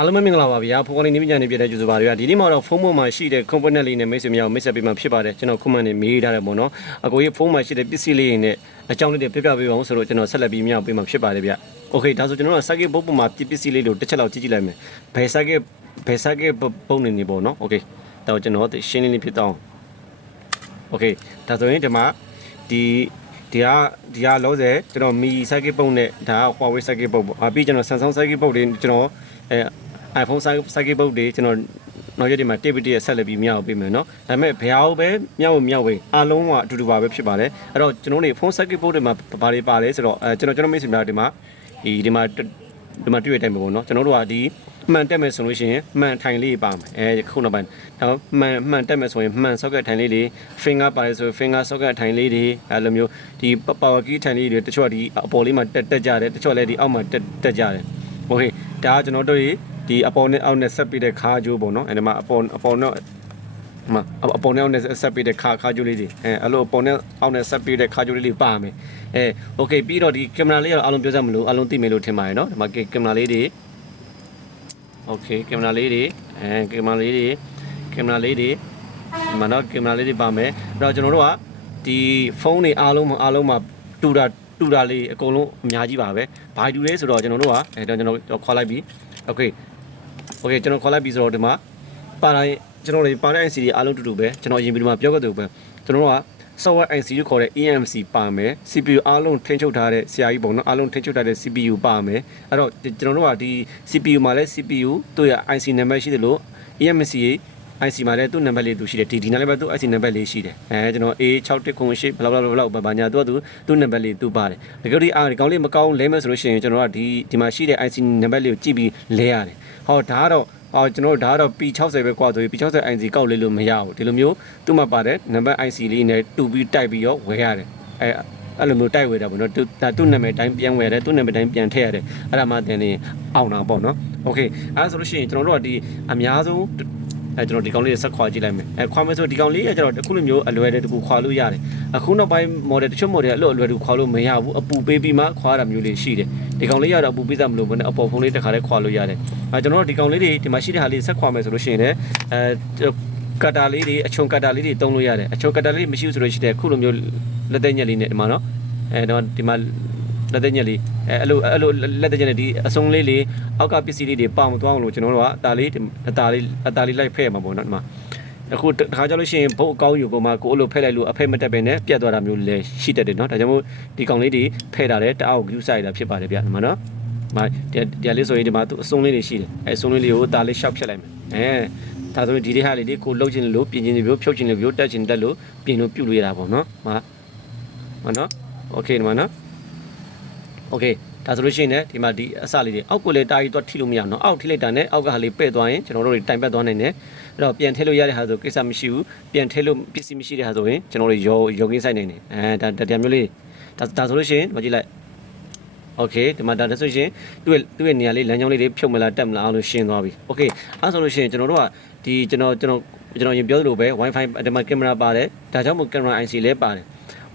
အားလုံးပဲမင်္ဂလာပါဗျာဖိုကောလေးနေပညာနေပြတဲ့ကျေးဇူးပါဗျာဒီနေ့မှာတော့ဖုန်းပေါ်မှာရှိတဲ့ component လေးနဲ့မိတ်ဆွေများကိုမိတ်ဆက်ပေးမှဖြစ်ပါတယ်ကျွန်တော် comment နဲ့မေးထားတယ်ပေါ့နော်အကိုကြီးဖုန်းမှာရှိတဲ့ပစ္စည်းလေးတွေနဲ့အကြောင်းလေးတွေပြပြပေးပါအောင်ဆိုတော့ကျွန်တော်ဆက်လက်ပြီးမြောက်ပေးမှဖြစ်ပါတယ်ဗျ Okay ဒါဆိုကျွန်တော်တို့ circuit board ပေါ်မှာပစ္စည်းလေးတွေကိုတစ်ချက်လောက်ကြည့်ကြည့်လိုက်မယ်ဘယ် circuit ဘယ် circuit ပုံနေနေပေါ့နော် Okay ဒါတော့ကျွန်တော်ရှင်းလင်းလေးဖြစ်တော့ Okay ဒါဆိုရင်ဒီမှာဒီဒီကဒီကလောဆယ်ကျွန်တော်မီ circuit ပုံနဲ့ဒါက Huawei circuit ပုံပေါ့အပြီးကျွန်တော် Samsung circuit ပုံတွေကျွန်တော်အဲ iPhone circuit ပုံတွေကျွန်တော်နောက်ရက်ဒီမှာ TPT ရဲ့ဆက်လက်ပြီးမြောက်ပေးမယ်เนาะဒါပေမဲ့ဘယ်ဟာပဲမြောက်မြောက်ပဲအားလုံးကအတူတူပါပဲဖြစ်ပါတယ်အဲ့တော့ကျွန်တော်တို့ phone circuit board တွေမှာဘာတွေပါလဲဆိုတော့အဲကျွန်တော်ကျွန်တော်မိတ်ဆွေများဒီမှာဒီဒီမှာဒီမှာတွေ့ရတဲ့အတိုင်းပဲပေါ့เนาะကျွန်တော်တို့ကဒီမှန်တက်မယ်ဆိုလို့ရှိရင်မှန်ထိုင်လေးပါမယ်အဲခုနောက်ပိုင်းတော့မှန်မှန်တက်မယ်ဆိုရင်မှန် socket ထိုင်လေးတွေ finger ပါတယ်ဆို finger socket ထိုင်လေးတွေအဲလိုမျိုးဒီ power key ထိုင်လေးတွေတချို့ကဒီအပေါ်လေးမှာတက်တက်ကြတယ်တချို့လည်းဒီအောက်မှာတက်တက်ကြတယ်โอเคဒါကကျွန်တော်တို့ ဒီအပေါ်နဲ့အောက်နဲ့ဆက်ပြီးတဲ့ခါကြိုးပေါ့နော်အဲဒီမှာအပေါ်အပေါ်နဲ့မအပေါ်နဲ့အောက်နဲ့ဆက်ပြီးတဲ့ခါခါကြိုးလေးတွေအဲအဲ့လိုအပေါ်နဲ့အောက်နဲ့ဆက်ပြီးတဲ့ခါကြိုးလေးတွေပါမယ်အဲโอเคပြီးတော့ဒီကင်မရာလေးကတော့အားလုံးပြောစမလို့အားလုံးသိမယ်လို့ထင်ပါတယ်နော်ဒီမှာကင်မရာလေးတွေโอเคကင်မရာလေးတွေအဲကင်မရာလေးတွေကင်မရာလေးတွေဒီမှာတော့ကင်မရာလေးတွေပါမယ်အဲ့တော့ကျွန်တော်တို့ကဒီဖုန်းတွေအားလုံးမှာအားလုံးမှာတူတာတူတာလေးအကုန်လုံးအများကြီးပါပဲဘာတူလဲဆိုတော့ကျွန်တော်တို့ကအဲတော့ကျွန်တော်ခေါ်လိုက်ပြီโอเค โอเคကျွန်တော်ခေါ်လိုက်ပြီဆိုတော့ဒီမှာပါတိုင်းကျွန်တော်တွေပါတဲ့ IC တွေအားလုံးတူတူပဲကျွန်တော်အရင်ပြီးဒီမှာပြောခဲ့တဲ့ပဲကျွန်တော်တို့က software IC လို့ခေါ်တဲ့ EMC ပါမယ် CPU အားလုံးထိန်းချုပ်ထားတဲ့ဆရာကြီးပုံနော်အားလုံးထိန်းချုပ်ထားတဲ့ CPU ပါမယ်အဲ့တော့ကျွန်တော်တို့ကဒီ CPU မှာလည်း CPU သူ့ရဲ့ IC နံပါတ်ရှိတယ်လို့ EMC ရဲ့ IC မှာလည်းသူ့နံပါတ်လေးသူရှိတယ်ဒီဒီနားလည်းပဲသူ့ IC နံပါတ်လေးရှိတယ်အဲကျွန်တော် A6108 ဘလောက်ဘလောက်ဘလောက်ဘာညာသူကသူသူ့နံပါတ်လေးသူပါတယ်တကယ်လို့အားဒီကောင်းလေးမကောင်းလဲမယ်ဆိုလို့ရှိရင်ကျွန်တော်ကဒီဒီမှာရှိတဲ့ IC နံပါတ်လေးကိုကြည့်ပြီးလဲရတယ်ဟောဒါကတော့အော်ကျွန်တော်တို့ဒါကတော့ P60 ပဲကွာဆိုပြီး P60 IC ကောက်လဲလို့မရဘူးဒီလိုမျိုးသူ့မှာပါတဲ့နံပါတ် IC လေးနဲ့တူပြီးတိုက်ပြီးတော့ဝယ်ရတယ်အဲအဲ့လိုမျိုးတိုက်ဝယ်တာပေါ့နော်သူဒါသူ့နာမည်တိုင်းပြန်ဝယ်ရတယ်သူ့နာမည်တိုင်းပြန်ထည့်ရတယ်အဲ့ဒါမှတင်နေအောင်တာပေါ့နော်โอเคအဲ့ဒါဆိုလို့ရှိရင်ကျွန်တော်တို့ကဒီအများဆုံး အဲကျွန်တော်ဒီကောင်လေးဆက်ခွာကြည့်လိုက်မယ်အဲခွာမယ်ဆိုဒီကောင်လေးကကျွန်တော်အခုလိုမျိုးအလွယ်တဲ့တကူခွာလို့ရတယ်အခုနောက်ပိုင်း model တချို့ model အလွယ်အလွယ်တကူခွာလို့မရဘူးအပူပေးပြီးမှခွာတာမျိုးလေးရှိတယ်ဒီကောင်လေးရတော့အပူပေးစားမလို့ဘယ်နဲ့အပေါ်ဖုန်းလေးတစ်ခါလေးခွာလို့ရတယ်အဲကျွန်တော်တို့ဒီကောင်လေးတွေဒီမှာရှိတဲ့ဟာလေးဆက်ခွာမယ်ဆိုလို့ရှိရင်လည်းအဲကတ်တာလေးတွေအချုံကတ်တာလေးတွေတုံးလို့ရတယ်အချုံကတ်တာလေးမရှိဘူးဆိုလို့ရှိတယ်အခုလိုမျိုးလက်သက်ညက်လေးနဲ့ဒီမှာနော်အဲတော့ဒီမှာ လက်သက်ညက်လေးအဲအဲ့လိုအဲ့လိုလက်သက်ညက်နဲ့ဒီအစုံလေးလေးအောက်ကပစ္စည်းလေးတွေပေါင်မသွားအောင်လို့ကျွန်တော်တို့ကအတားလေးအတားလေးအတားလေးလိုက်ဖဲ့မှာပေါ့နော်ဒီမှာအခုတခါကြလို့ရှိရင်ဘုတ်အကောင်းယူပေါ်မှာကိုအဲ့လိုဖဲ့လိုက်လို့အဖဲ့မတက်ပဲနဲ့ပြတ်သွားတာမျိုးလည်းရှိတတ်တယ်နော်ဒါကြောင့်မို့ဒီကောင်လေးတွေဖဲ့တာလည်းတအားကိုယူဆိုင်တာဖြစ်ပါတယ်ဗျဒီမှာနော်ဒီမှာဒီလေးဆိုရင်ဒီမှာသူအစုံလေးတွေရှိတယ်အဲအစုံလေးလေးကိုတားလေးရှောက်ဖြတ်လိုက်မယ်အဲဒါဆိုရင်ဒီလေးဟာလေးလေးကိုလှုပ်ခြင်းလို့ပြင်ခြင်းလို့ဖြုတ်ခြင်းလို့တက်ခြင်းတက်လို့ပြင်လို့ပြုတ်လို့ရတာပေါ့နော်။မမနော်။ Okay ဒီမှာနော်။ โอเคဒါဆိုလို့ရှိရင်လည်းဒီမှာဒီအစလေးတွေအောက်ကိုလည်းတာကြီးတော့ထိလို့မရအောင်เนาะအောက်ထိလိုက်တာနဲ့အောက်ကဟာလေးပဲ့သွားရင်ကျွန်တော်တို့တွေတိုင်ပတ်သွားနိုင်တယ်အဲ့တော့ပြန်ထည့်လို့ရတဲ့ဟာဆိုကိစ္စမရှိဘူးပြန်ထည့်လို့ပစ္စည်းမရှိတဲ့ဟာဆိုရင်ကျွန်တော်တို့ရောရောကင်းဆိုင်နိုင်တယ်အဲဒါတရားမျိုးလေးဒါဒါဆိုလို့ရှိရင်မကြည့်လိုက်โอเคဒီမှာဒါဒါဆိုရှင်သူ့ရဲ့သူ့ရဲ့နေရာလေးလမ်းကြောင်းလေးတွေဖြုတ်မလားတက်မလားအောင်လို့ရှင်းသွားပြီโอเคအဲ့ဆိုလို့ရှိရင်ကျွန်တော်တို့ကဒီကျွန်တော်ကျွန်တော်ကျွန်တော်ရင်ပြောသလိုပဲ wifi ဒီမှာကင်မရာပါတယ်ဒါကြောင့်မို့ကင်မရာ IC လည်းပါတယ်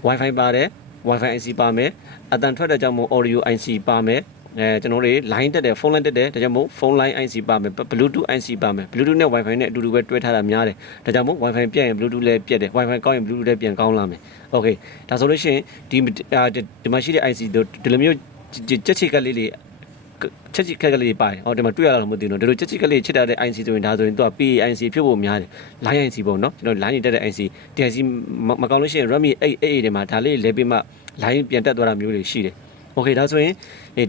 wifi ပါတယ် wifi IC ပါမယ်အတန်ထွက်တဲ့ကြောင့်မို့ audio IC ပါမယ်အဲကျွန်တော်တို့ line တက်တယ်ဖုန်း line တက်တယ်ဒါကြောင့်မို့ဖုန်း line IC ပါမယ် bluetooth IC ပါမယ် bluetooth နဲ့ wifi နဲ့အတူတူပဲတွဲထားတာများတယ်ဒါကြောင့်မို့ wifi ပြတ်ရင် bluetooth လည်းပြတ်တယ် wifi ကောင်းရင် bluetooth လည်းပြန်ကောင်းလာမယ် okay ဒါဆိုလို့ရှိရင်ဒီဒီမှာရှိတဲ့ IC တို့ဒီလိုမျိုးချက်ချိကလေးလေး ချက်ချိကက်ကလေးပါတယ်ဟောဒီမှာတွေ့ရတော့မသိဘူးနော်ဒီလိုချက်ချိကလေးချစ်ထားတဲ့ IC ဆိုရင်ဒါဆိုရင်သူက PIC ဖြစ်ဖို့များတယ် line IC ပေါ့နော်ကျွန်တော် line တက်တဲ့ IC DIC မကောင်းလို့ရှိရင် Redmi 888တွေမှာဒါလေးလဲပြီးမှ line ပြန်တက်သွားတာမျိုးတွေရှိတယ်။ Okay ဒါဆိုရင်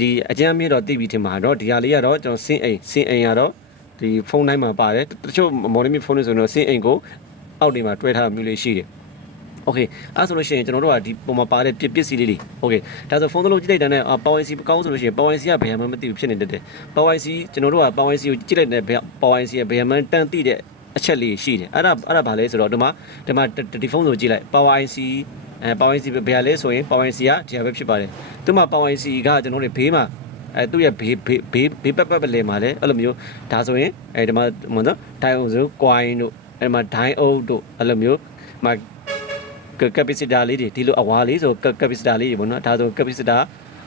ဒီအကြမ်းမြင့်တော့သိပြီထင်မှာတော့ဒီဟာလေးကတော့ကျွန်တော်စင်းအိမ်စင်းအိမ်ကတော့ဒီဖုန်းတိုင်းမှာပါတယ်တချို့ model ဖုန်းတွေဆိုရင်တော့စင်းအိမ်ကိုအောက်တွေမှာတွဲထားတာမျိုးလေးရှိတယ်။ Okay အဲ့ဆိုလို့ရှိရင်ကျွန်တော်တို့ကဒီပုံမှာပါတဲ့ပစ္စည်းလေးတွေ Okay ဒါဆိုဖုန်းတစ်လုံးကြည့်လိုက်တဲ့နဲ့ပေါင် IC ကောင်းဆိုလို့ရှိရင်ပေါင် IC ကဘယ်မှမသိဘူးဖြစ်နေတတ်တယ်။ပေါင် IC ကျွန်တော်တို့ကပေါင် IC ကိုကြည့်လိုက်တဲ့ပေါင် IC ရဲ့ဘယ်မှတန်တိတဲ့အချက်လေးရှိတယ်။အဲ့ဒါအဲ့ဒါဘာလဲဆိုတော့ဒီမှာဒီမှာဒီဖုန်းကိုကြည့်လိုက်ပေါင် IC အဲပေါင် IC ဘယ်ဟာလဲဆိုရင်ပေါင် IC ကဒီဟာပဲဖြစ်ပါတယ်။သူမှပေါင် IC ကကျွန်တော်တို့ဘေးမှာအဲသူ့ရဲ့ဘေးဘေးဘေးဘေးပတ်ပတ်ပလဲမှာလဲအဲ့လိုမျိုးဒါဆိုရင်အဲဒီမှာမနော်ဒိုင်အုံဆိုကွိုင်းတို့အဲဒီမှာဒိုင်အုပ်တို့အဲ့လိုမျိုးမှာ ကပစ္စတာလေးတွေဒီလိုအဝါလေးဆိုကပစ္စတာလေးတွေပေါ့နော်ဒါဆိုကပစ္စတာ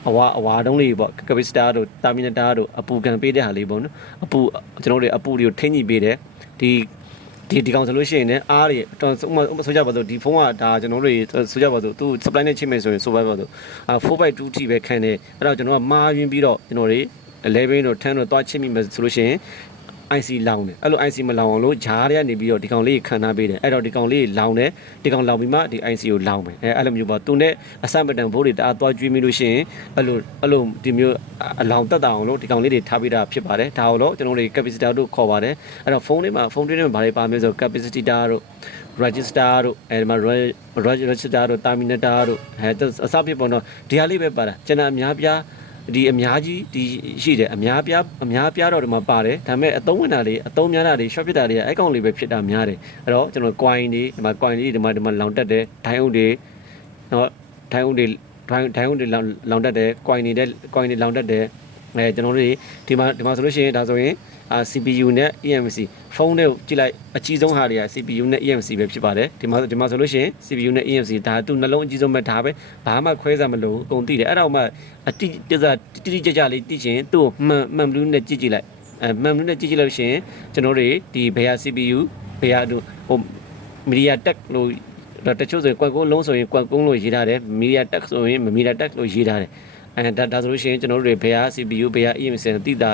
အဝါအဝါတုံးလေးပေါ့ကပစ္စတာတို့တာမီနတာတို့အပူကန်ပေးတဲ့ဟာလေးပေါ့နော်အပူကျွန်တော်တို့အပူတွေကိုထိန်းညှိပေးတယ်ဒီဒီဒီကောင်ဆိုလို့ရှိရင်လည်းအားတွေတော်ဥပမာဥပမာဆိုကြပါစို့ဒီဖုန်းကဒါကျွန်တော်တို့ဆိုကြပါစို့သူ supply နဲ့ချိန်မယ်ဆိုရင်ဆိုပါပါစို့အာ 4x2 ထိပဲခံတယ်အဲ့တော့ကျွန်တော်ကမားရင်းပြီးတော့ကျွန်တော်တွေ11တို့10တို့တွားချစ်မိမယ်ဆိုလို့ရှိရင် IC လောင်တယ်အဲ့လို IC မလောင်အောင်လို့ဂျားတွေကနေပြီးတော့ဒီကောင်လေးခံထားပေးတယ်အဲ့တော့ဒီကောင်လေးလောင်တယ်ဒီကောင်လောင်ပြီးမှဒီ IC ကိုလောင်မယ်အဲအဲ့လိုမျိုးပေါ့သူနဲ့အစမတန်ဘိုးတွေတအားသွားကျွေးမိလို့ရှိရင်အဲ့လိုအဲ့လိုဒီမျိုးအလောင်တက်တာအောင်လို့ဒီကောင်လေးတွေထားပေးတာဖြစ်ပါတယ်ဒါအောင်လို့ကျွန်တော်တို့ capacitor တို့ခေါ်ပါတယ်အဲ့တော့ဖုန်းလေးမှာဖုန်းတွေထဲမှာဘာတွေပါမလဲဆို capacitor တို့ register တို့အဲဒီမှာ register တို့ terminator တို့အဲအစဖြစ်ပေါ့နော်ဒီဟာလေးပဲပါတာကျွန်တော်အများပြား ဒီအများကြီးဒီရှိတယ်အများပြားအများပြားတော့ဒီမှာပါတယ်ဒါပေမဲ့အသုံးဝင်တာတွေအသုံးများတာတွေ short ဖြစ်တာတွေကအဲ့ကောင်လေးပဲဖြစ်တာများတယ်အဲ့တော့ကျွန်တော် coin တွေဒီမှာ coin တွေဒီမှာဒီမှာလောင်တက်တယ်ဒိုင်းအုပ်တွေနော်ဒိုင်းအုပ်တွေဒိုင်းဒိုင်းအုပ်တွေလောင်လောင်တက်တယ် coin တွေတဲ့ coin တွေလောင်တက်တယ် အဲကျွန်တော်တို့ဒီမှာဒီမှာဆိုလို့ရှိရင်ဒါဆိုရင်အာ CPU နဲ့ EMC ဖုန်းနဲ့ကြည့်လိုက်အကြီးဆုံးဟာတွေက CPU နဲ့ EMC ပဲဖြစ်ပါတယ်ဒီမှာဒီမှာဆိုလို့ရှိရင် CPU နဲ့ EMC ဒါသူနှလုံးအကြီးဆုံးပဲဒါပဲဘာမှခွဲစားမလို့အကုန်သိတယ်အဲ့တော့မှအတိတစားတိတိကျကျလေးသိချင်သူ့ကိုမှန်မှန်ဘလူးနဲ့ကြည့်ကြည့်လိုက်အဲမှန်ဘလူးနဲ့ကြည့်ကြည့်လို့ရှိရင်ကျွန်တော်တို့ဒီဘယ်ဟာ CPU ဘယ်ဟာဟို Media Tech လို့တော့တချို့ဆိုရင်ကွက်ကုန်းလုံးဆိုရင်ကွက်ကုန်းလို့ရေးထားတယ် Media Tech ဆိုရင် Media Tech လို့ရေးထားတယ် အဲဒါဒါဆိုလို့ရှိရင်ကျွန်တော်တို့တွေဘယ်ဟာ CPU ဘယ်ဟာ EMC တိတာ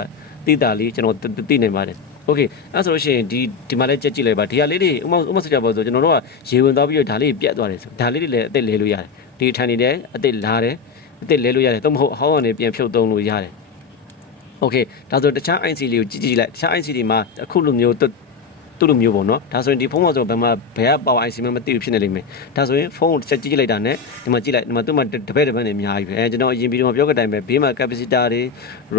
တိတာလေးကျွန်တော်သိနေပါတယ်โอเคအဲ့ဆိုလို့ရှိရင်ဒီဒီမှာလည်းကြက်ကြည့်လိုက်ပါဒီဟာလေးတွေဥမာဥမာဆိုကြပါဆိုကျွန်တော်တို့ကရေဝင်သွားပြီးတော့ဒါလေးပြတ်သွားတယ်ဆိုဒါလေးတွေလည်းအသက်လဲလို့ရတယ်ဒီထန်နေတယ်အသက်လာတယ်အသက်လဲလို့ရတယ်တော့မဟုတ်အဟောင်းကနေပြန်ဖြုတ်သုံးလို့ရတယ်โอเคဒါဆိုတခြား IC လေးကိုကြည့်ကြည့်လိုက်တခြား IC တွေမှာအခုလိုမျိုး တူလိုမျိုးပေါ့နော်ဒါဆိုရင်ဒီဖုန်းမှာဆိုဘယ်မှာဘယ်ကပါဝါ IC မှမသိဘူးဖြစ်နေလိမ့်မယ်ဒါဆိုရင်ဖုန်းကိုချက်ကြည့်လိုက်တာနဲ့ဒီမှာကြည့်လိုက်ဒီမှာသူ့မှာတပည့်တပည့်နေအများကြီးပဲအဲကျွန်တော်အရင်ဗီဒီယိုမှာပြောခဲ့တိုင်းပဲဘေးမှာ capacitor တွေ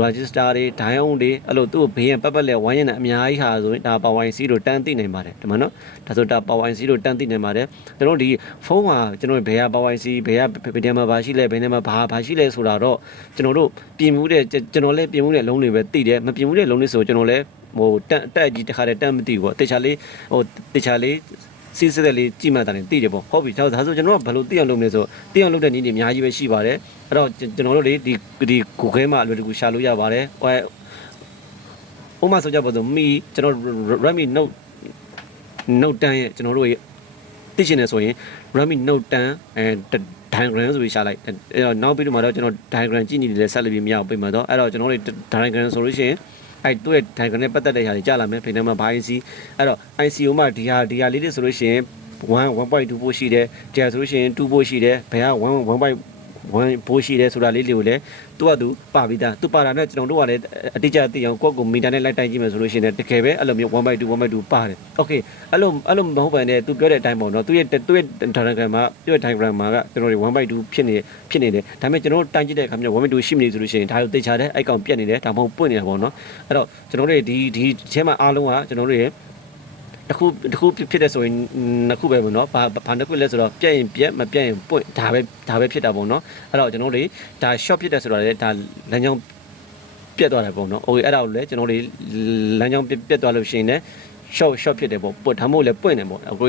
register တွေ diode တွေအဲ့လိုသူ့ကိုဘေးရန်ပတ်ပတ်လဲဝိုင်းရံအများကြီးဟာဆိုရင်ဒါပါဝါ IC တို့တန်းသိနိုင်ပါတယ်ဒီမှာနော်ဒါဆိုဒါပါဝါ IC တို့တန်းသိနိုင်ပါတယ်ကျွန်တော်ဒီဖုန်းမှာကျွန်တော်ဘယ်ကပါဝါ IC ဘယ်ကဘယ်ထဲမှာဘာရှိလဲဘယ်ထဲမှာဘာဘာရှိလဲဆိုတာတော့ကျွန်တော်တို့ပြင်မှုတဲ့ကျွန်တော်လည်းပြင်မှုတဲ့လုံးတွေပဲသိတယ်မပြင်မှုတဲ့လုံးတွေဆိုကျွန်တော်လည်းဟိုတက်တက်ကြီးတခါတည်းတက်မသိဘူးပေါ့တေချာလေးဟိုတေချာလေးစီးစက်လေးကြည့်မှတာလည်းသိတယ်ပေါ့ဟုတ်ပြီဒါဆိုကျွန်တော်ကဘယ်လိုသိအောင်လုပ်မလဲဆိုသိအောင်လုပ်တဲ့နည်းတွေအများကြီးပဲရှိပါတယ်အဲ့တော့ကျွန်တော်တို့လေဒီဒီကိုခဲမှာအလွယ်တကူရှာလို့ရပါတယ်ဟိုဥပမာဆိုကြပါစို့မီကျွန်တော် Redmi Note Note 10ရဲ့ကျွန်တော်တို့ရဲ့သိချင်တယ်ဆိုရင် Redmi Note 10အဲ diagram ဆိုပြီးရှာလိုက်အဲ့တော့နောက်ပြီးတော့မှတော့ကျွန်တော် diagram ကြည့်နေတယ်လဲဆက်လက်ပြီးမရအောင်ပြင်မှာတော့အဲ့တော့ကျွန်တော်တို့ diagram ဆိုလို့ရှိရင် အဲ့သူ့ရဲ့ diagram နဲ့ပတ်သက်တဲ့ຢာတွေကြာလာမယ်ဖိနေမှာဘာ IC အဲ့တော့ ICO မှာဒီဟာဒီဟာလေးတွေဆိုလို့ရှိရင်1 1.2ပို့ရှိတယ်ဒီဟာဆိုလို့ရှိရင်2ပို့ရှိတယ်ဘယ်က1 1.1ဘိုးရှိတယ်ဆိုတာလေးတွေကိုလည်းသူကသူပါပြီးသားသူပါတာနဲ့ကျွန်တော်တို့ကလည်းအတိအကျသိအောင်ကိုယ့်ကိုမီတာနဲ့လိုက်တိုင်းကြည့်မယ်ဆိုလို့ရှိရင်တကယ်ပဲအဲ့လိုမျိုး1/2 1/2ပါတယ်โอเคအဲ့လိုအဲ့လိုမဟုတ်ပါနဲ့သူပြောတဲ့အတိုင်းပေါ့နော်သူရဲ့သူရဲ့ diagram မှာသူ့ရဲ့ diagram မှာကကျွန်တော်တို့1/2ဖြစ်နေဖြစ်နေတယ်ဒါပေမဲ့ကျွန်တော်တို့တိုင်းကြည့်တဲ့အခါမျိုး1/2ရှိမနေဆိုလို့ရှိရင်ဒါကိုသိချတယ်အဲ့ကောင်ပြက်နေတယ်ဒါမှမဟုတ်ပွင့်နေတာပေါ့နော်အဲ့တော့ကျွန်တော်တို့ဒီဒီအဲမှာအားလုံးကကျွန်တော်တို့ရဲ့ တစ်ခုတစ်ခုဖြစ်တဲ့ဆိုရင်နှစ်ခုပဲပေါ့နော်ဘာဘာနှစ်ခုလဲဆိုတော့ပြက်ရင်ပြက်မပြက်ရင်ပွင့်ဒါပဲဒါပဲဖြစ်တာပေါ့နော်အဲ့တော့ကျွန်တော်တို့ဒါ short ဖြစ်တဲ့ဆိုတော့လေဒါလမ်းကြောင်းပြက်သွားတယ်ပေါ့နော်။ okay အဲ့ဒါကိုလည်းကျွန်တော်တို့လမ်းကြောင်းပြက်သွားလို့ရှိရင်လည်း short short ဖြစ်တယ်ပေါ့။ပွတ်ဒါမှမဟုတ်လည်းပွင့်တယ်ပေါ့။အခု